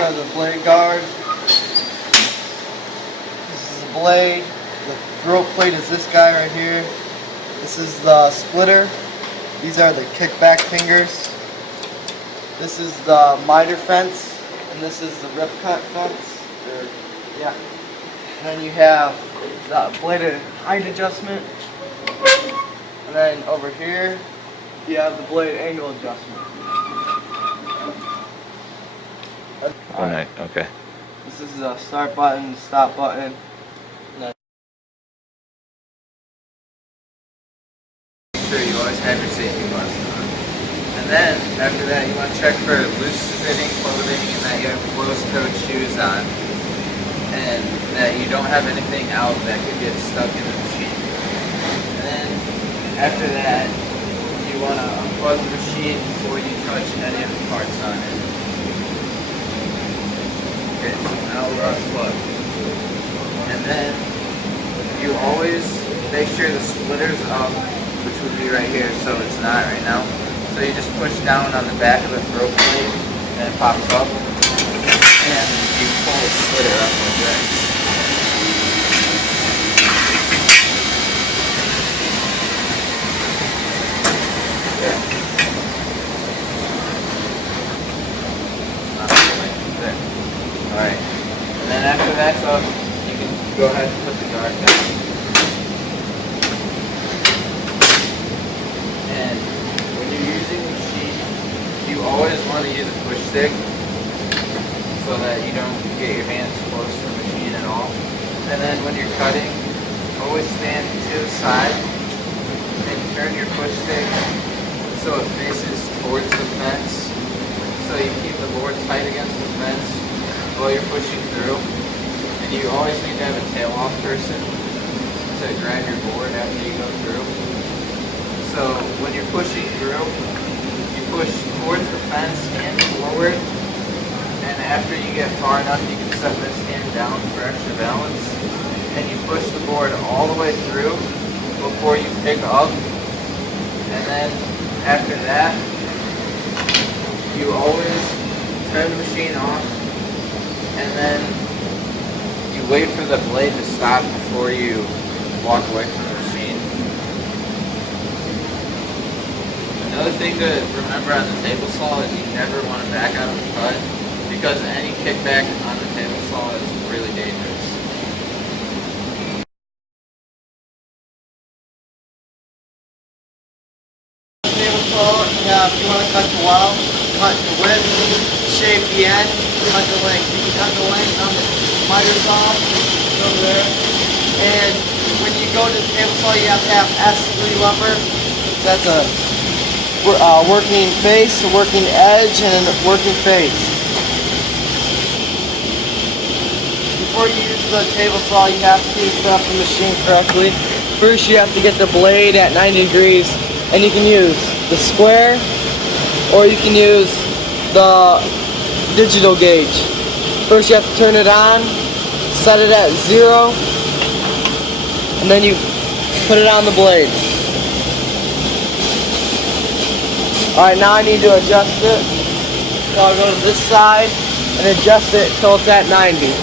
are the blade guards. This is the blade. The throat plate is this guy right here. This is the splitter. These are the kickback fingers. This is the miter fence, and this is the rip cut fence. Yeah. And then you have the bladed height adjustment. And then over here, you have the blade angle adjustment. Alright, okay. This is the start button, stop button. Sure, you always have your safety glasses on. And then, after that, you want to check for loose fitting clothing and that you have closed-toed shoes on. And that you don't have anything out that could get stuck in the machine. And then, after that, you want to unplug the machine before you touch any of the parts on it. Okay, now we're unplugged. And then, you always make sure the splitter's up, which would be right here, so it's not right now. So you just push down on the back of the throat plate, and it pops up, and you pull the splitter up like that. There. Alright, and then after that's up, you can go ahead and put the guard down. You always want to use a push stick so that you don't get your hands close to the machine at all. And then when you're cutting, always stand to the side and turn your push stick so it faces towards the fence. So you keep the board tight against the fence while you're pushing through. And you always need to have a tail off person to grab your board after you go through. So when you're pushing through, push towards the fence and forward, and after you get far enough you can set this hand down for extra balance, and you push the board all the way through before you pick up, and then after that you always turn the machine off, and then you wait for the blade to stop before you walk away from the machine. Another thing to remember on the table saw is you never want to back out of the cut, because any kickback on the table saw is really dangerous. Table saw, if you want to cut the wall, cut the width, shape the end, cut the length. You can cut the length on the miter saw, over there. And when you go to the table saw, you have to have S3 lumber. That's a working face, a working edge, and a working face. Before you use the table saw, you have to set up the machine correctly. First, you have to get the blade at 90 degrees, and you can use the square, or you can use the digital gauge. First, you have to turn it on, set it at 0, and then you put it on the blade. Alright, now I need to adjust it. So I'll go to this side and adjust it until it's at 90.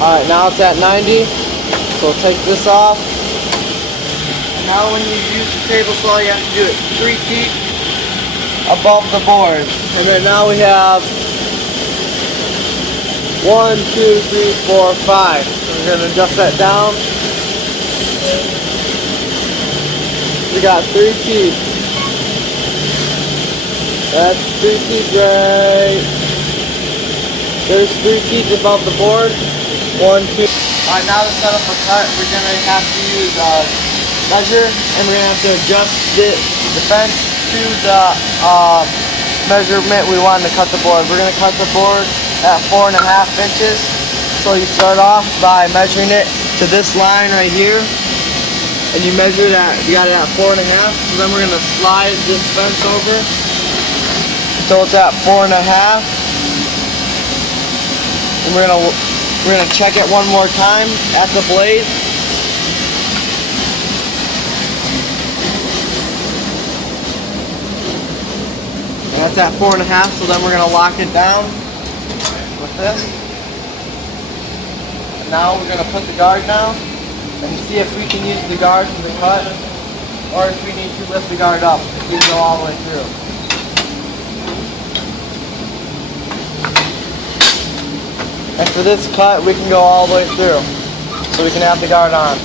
Alright, now it's at 90. So we'll take this off. And now when you use the table saw, you have to do it 3 feet above the board. And then now we have 1, 2, 3, 4, 5. So we're going to adjust that down. We got 3 teeth. That's 3 teeth right. There's 3 teeth above the board. 1, 2. Alright, now to set up a cut, we're going to have to use a measure, and we're going to have to adjust the fence to the measurement we want to cut the board. We're going to cut the board at 4.5 inches. So you start off by measuring it to this line right here, and you measure that, you got it at 4.5. So then we're going to slide this fence over until it's at 4.5. And we're gonna check it one more time at the blade. And that's at 4.5, so then we're gonna lock it down with this. And now we're gonna put the guard down and see if we can use the guard for the cut, or if we need to lift the guard up if we go all the way through. And for this cut, we can go all the way through, so we can have the guard on.